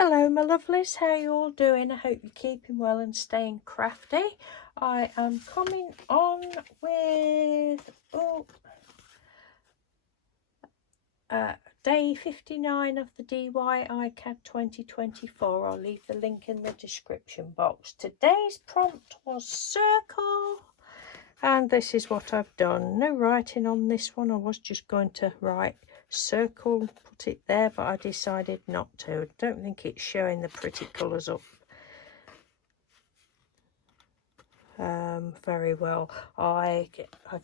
Hello my lovelies, how you all doing? I hope you're keeping well and staying crafty. I am coming on with day 59 of the DIY 2024. I'll leave the link in the description box. Today's prompt was circle, and this is what I've done. No writing on this one. I was just going to write circle, put it there, but I decided not to. I don't think it's showing the pretty colours up very well. I've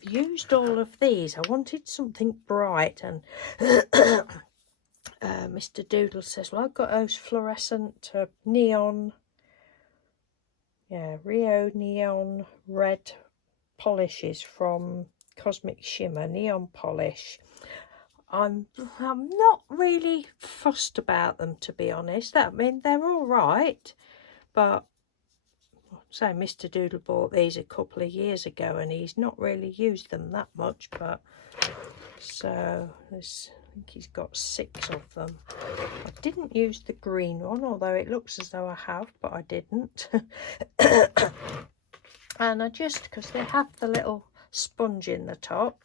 used all of these. I wanted something bright, and Mr. Doodle says, well, I've got those fluorescent neon, Rio neon red polishes from Cosmic Shimmer, neon polish. I'm not really fussed about them, to be honest. I mean, they're all right, but so Mr. Doodle bought these a couple of years ago and he's not really used them that much, but so I think he's got 6 of them. I didn't use the green one, although it looks as though I have, but I didn't. And I just, because they have the little sponge in the top,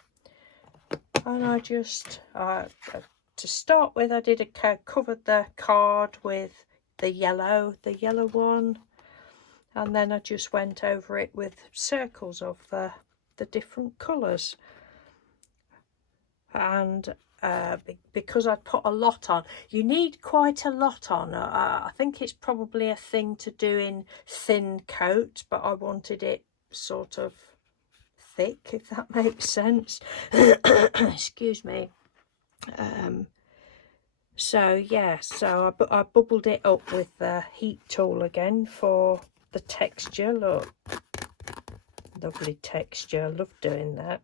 and I just to start with, I did covered the card with the yellow one, and then I just went over it with circles of the different colours. And because I put a lot on, you need quite a lot on. I think it's probably a thing to do in thin coat, but I wanted it sort of thick, if that makes sense. Excuse me. So yeah, so I bubbled it up with the heat tool again for the texture. Look, lovely texture. I love doing that.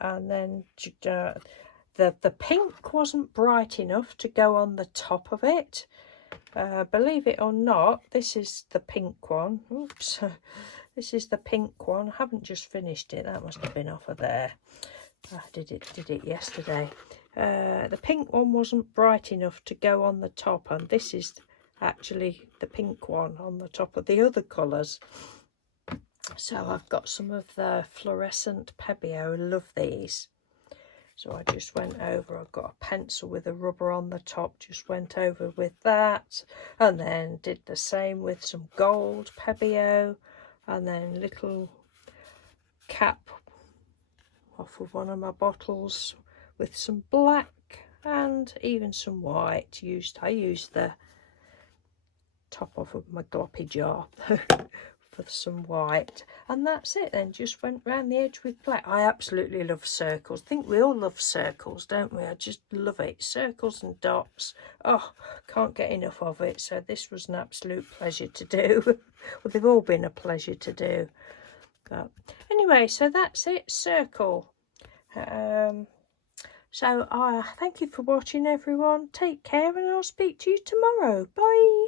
And then the pink wasn't bright enough to go on the top of it. Believe it or not, this is the pink one. Oops. This is the pink one. I haven't just finished it. That must have been off of there. I did it yesterday. The pink one wasn't bright enough to go on the top, and this is actually the pink one on the top of the other colours. So I've got some of the fluorescent Pebeo. I love these. So I just went over, I've got a pencil with a rubber on the top, just went over with that, and then did the same with some gold Pebeo, and then little cap off of one of my bottles with some black and even some white. I used the top off of my gloppy jar for some white, and that's it. Then just went round the edge with black. I absolutely love circles. I think we all love circles, don't we? I just love it. Circles and dots, oh, can't get enough of it. So this was an absolute pleasure to do. Well, they've all been a pleasure to do, but anyway, so that's it, circle. So thank you for watching, everyone. Take care, and I'll speak to you tomorrow. Bye.